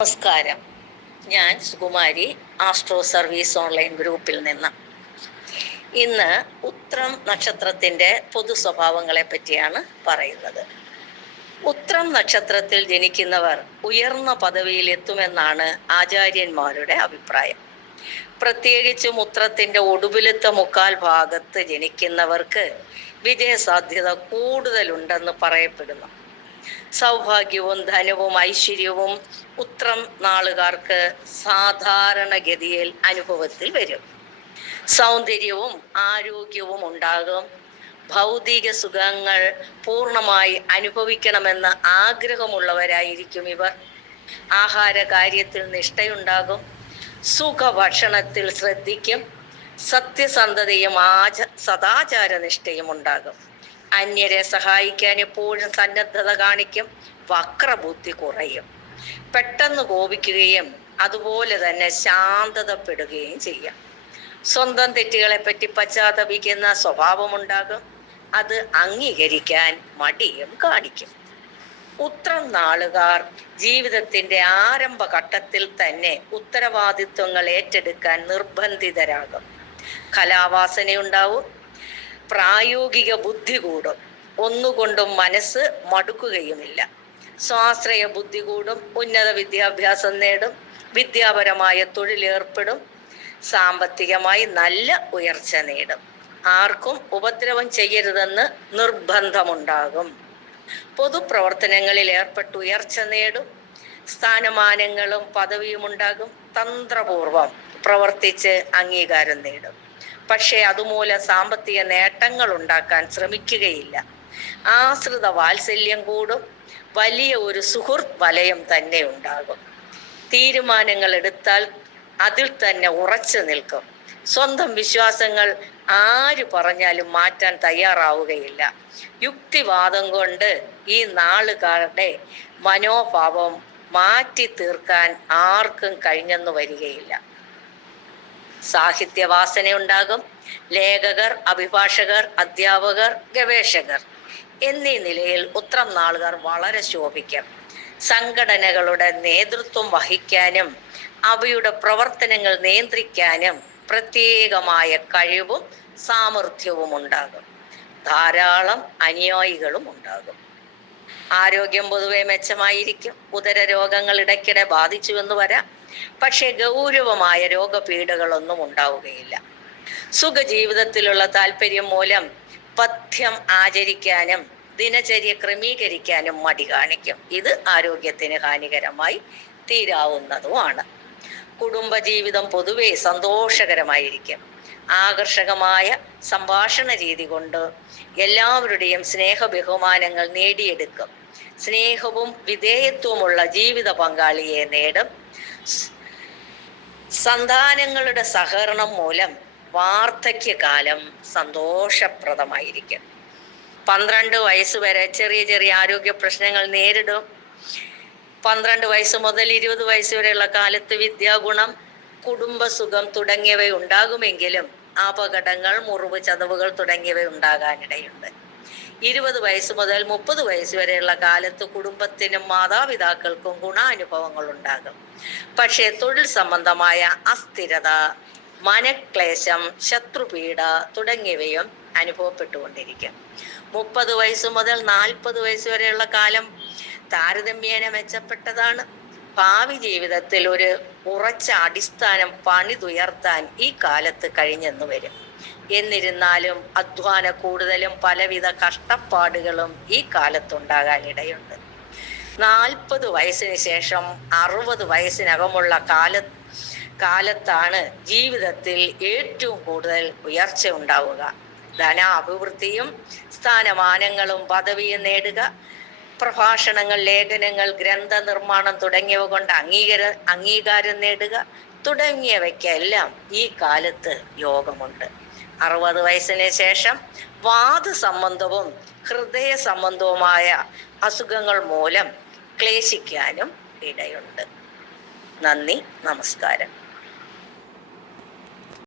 നമസ്കാരം. ഞാൻ Sukumari, astro service online ഗ്രൂപ്പിൽ നിന്ന്. ഇന്ന് ഉത്രം നക്ഷത്രത്തിൻ്റെ പൊതു സ്വഭാവങ്ങളെ പറ്റിയാണ് പറയുന്നത്. ഉത്രം നക്ഷത്രത്തിൽ ജനിക്കുന്നവർ ഉയർന്ന പദവിയിൽ എത്തുമെന്നാണ് ആചാര്യന്മാരുടെ അഭിപ്രായം. പ്രത്യേകിച്ചും ഉത്രത്തിൻ്റെ ഒടുവിലത്തെ മുക്കാൽ ഭാഗത്ത് ജനിക്കുന്നവർക്ക് വിജയസാധ്യത കൂടുതലുണ്ടെന്ന് പറയപ്പെടുന്നു. സൗഭാഗ്യവും ധനവും ഐശ്വര്യവും ഉത്രം നാളുകാർക്ക് സാധാരണഗതിയിൽ അനുഭവത്തിൽ വരും. സൗന്ദര്യവും ആരോഗ്യവും ഉണ്ടാകും. ഭൗതിക സുഖങ്ങൾ പൂർണ്ണമായി അനുഭവിക്കണമെന്ന് ആഗ്രഹമുള്ളവരായിരിക്കും ഇവർ. ആഹാര കാര്യത്തിൽ നിഷ്ഠയുണ്ടാകും. സുഖഭക്ഷണത്തിൽ ശ്രദ്ധിക്കും. സത്യസന്ധതയും സദാചാര നിഷ്ഠയും ഉണ്ടാകും. അന്യരെ സഹായിക്കാൻ എപ്പോഴും സന്നദ്ധത കാണിക്കും. വക്രബുദ്ധി കുറയും. പെട്ടെന്ന് കോപിക്കുകയും അതുപോലെ തന്നെ ശാന്തതപ്പെടുകയും ചെയ്യാം. സ്വന്തം തെറ്റുകളെ പറ്റി പശ്ചാത്തപിക്കുന്ന സ്വഭാവമുണ്ടാകും. അത് അംഗീകരിക്കാൻ മടിയും കാണിക്കും. ഉത്രം നാളുകാർ ജീവിതത്തിന്റെ ആരംഭഘട്ടത്തിൽ തന്നെ ഉത്തരവാദിത്വങ്ങൾ ഏറ്റെടുക്കാൻ നിർബന്ധിതരാകും. കലാവാസനയുണ്ടാവും. പ്രായോഗിക ബുദ്ധി കൂടും. ഒന്നുകൊണ്ടും മനസ്സ് മടുക്കുകയുമില്ല. സ്വാശ്രയ ബുദ്ധി കൂടും. ഉന്നത വിദ്യാഭ്യാസം നേടും. വിദ്യാപരമായ തൊഴിലേർപ്പെടും. സാമ്പത്തികമായി നല്ല ഉയർച്ച നേടും. ആർക്കും ഉപദ്രവം ചെയ്യരുതെന്ന് നിർബന്ധമുണ്ടാകും. പൊതുപ്രവർത്തനങ്ങളിൽ ഏർപ്പെട്ട് ഉയർച്ച നേടും. സ്ഥാനമാനങ്ങളും പദവിയും ഉണ്ടാകും. തന്ത്രപൂർവം പ്രവർത്തിച്ച് അംഗീകാരം നേടും. പക്ഷേ അതുമൂലം സാമ്പത്തിക നേട്ടങ്ങൾ ഉണ്ടാക്കാൻ ശ്രമിക്കുകയില്ല. ആശ്രിത വാത്സല്യം കൂടും. വലിയ ഒരു സുഹൃത്ത് വലയം തന്നെ ഉണ്ടാകും. തീരുമാനങ്ങൾ എടുത്താൽ അതിൽ തന്നെ ഉറച്ചു നിൽക്കും. സ്വന്തം വിശ്വാസങ്ങൾ ആര് പറഞ്ഞാലും മാറ്റാൻ തയ്യാറാവുകയില്ല. യുക്തിവാദം കൊണ്ട് ഈ നാളുകാരുടെ മനോഭാവം മാറ്റി തീർക്കാൻ ആർക്കും കഴിഞ്ഞെന്ന് വരികയില്ല. സാഹിത്യവാസനയുണ്ടാകും. ലേഖകർ, അഭിഭാഷകർ, അധ്യാപകർ, ഗവേഷകർ എന്നീ നിലയിൽ ഉത്രം നാളുകാർ വളരെ ശോഭിക്കും. സംഘടനകളുടെ നേതൃത്വം വഹിക്കാനും അവയുടെ പ്രവർത്തനങ്ങൾ നിയന്ത്രിക്കാനും പ്രത്യേകമായ കഴിവും സാമർഥ്യവും ഉണ്ടാകും. ധാരാളം അനുയായികളും ഉണ്ടാകും. ആരോഗ്യം പൊതുവെ മെച്ചമായിരിക്കും. ഉദര രോഗങ്ങൾ ഇടയ്ക്കിടെ ബാധിച്ചുവെന്ന് വരാം. പക്ഷേ ഗൗരവമായ രോഗപീഠകളൊന്നും ഉണ്ടാവുകയില്ല. സുഖജീവിതത്തിലുള്ള താല്പര്യം മൂലം പഥ്യം ആചരിക്കാനും ദിനചര്യ ക്രമീകരിക്കാനും മടി കാണിക്കും. ഇത് ആരോഗ്യത്തിന് ഹാനികരമായി തീരാവുന്നതുമാണ്. കുടുംബജീവിതം പൊതുവെ സന്തോഷകരമായിരിക്കും. ആകർഷകമായ സംഭാഷണ രീതി കൊണ്ട് എല്ലാവരുടെയും സ്നേഹ ബഹുമാനങ്ങൾ നേടിയെടുക്കും. സ്നേഹവും വിധേയത്വമുള്ള ജീവിത പങ്കാളിയെ നേടും. സന്താനങ്ങളുടെ സഹകരണം മൂലം വാർദ്ധക്യകാലം സന്തോഷപ്രദമായിരിക്കും. 12 വയസ്സ് വരെ ചെറിയ ചെറിയ ആരോഗ്യ പ്രശ്നങ്ങൾ നേരിടും. 12 വയസ്സ് മുതൽ 20 വയസ്സ് വരെയുള്ള കാലത്ത് വിദ്യാഗുണം, കുടുംബസുഖം തുടങ്ങിയവ ഉണ്ടാകുമെങ്കിലും അപകടങ്ങൾ, മുറിവ്, ചതവുകൾ തുടങ്ങിയവ ഉണ്ടാകാനിടയുണ്ട്. 20 വയസ്സ് മുതൽ 30 വയസ്സ് വരെയുള്ള കാലത്ത് കുടുംബത്തിനും മാതാപിതാക്കൾക്കും ഗുണാനുഭവങ്ങൾ ഉണ്ടാകും. പക്ഷേ തൊഴിൽ സംബന്ധമായ അസ്ഥിരത, മനക്ലേശം, ശത്രുപീഡ തുടങ്ങിയവയും അനുഭവപ്പെട്ടുകൊണ്ടിരിക്കും. 30 വയസ്സ് മുതൽ 40 വയസ്സ് വരെയുള്ള കാലം താരതമ്യേന മെച്ചപ്പെട്ടതാണ്. ഭാവി ജീവിതത്തിൽ ഒരു ഉറച്ച അടിസ്ഥാനം പണിതുയർത്താൻ ഈ കാലത്ത് കഴിഞ്ഞെന്ന് വരും. എന്നിരുന്നാലും അധ്വാന കൂടുതലും പലവിധ കഷ്ടപ്പാടുകളും ഈ കാലത്തുണ്ടാകാനിടയുണ്ട്. 40 വയസ്സിന് ശേഷം 60 വയസ്സിനകമുള്ള കാലത്താണ് ജീവിതത്തിൽ ഏറ്റവും കൂടുതൽ ഉയർച്ച ഉണ്ടാവുക. ധനാഭിവൃദ്ധിയും സ്ഥാനമാനങ്ങളും പദവിയും നേടുക, പ്രഭാഷണങ്ങൾ, ലേഖനങ്ങൾ, ഗ്രന്ഥ നിർമ്മാണം തുടങ്ങിയവ കൊണ്ട് അംഗീകാരം നേടുക തുടങ്ങിയവയ്ക്കെല്ലാം ഈ കാലത്ത് യോഗമുണ്ട്. 60 വയസ്സിന് ശേഷം വാദസംബന്ധവും ഹൃദയ സംബന്ധവുമായ അസുഖങ്ങൾ മൂലം ക്ലേശിക്കാനും ഇടയുണ്ട്. നന്ദി, നമസ്കാരം.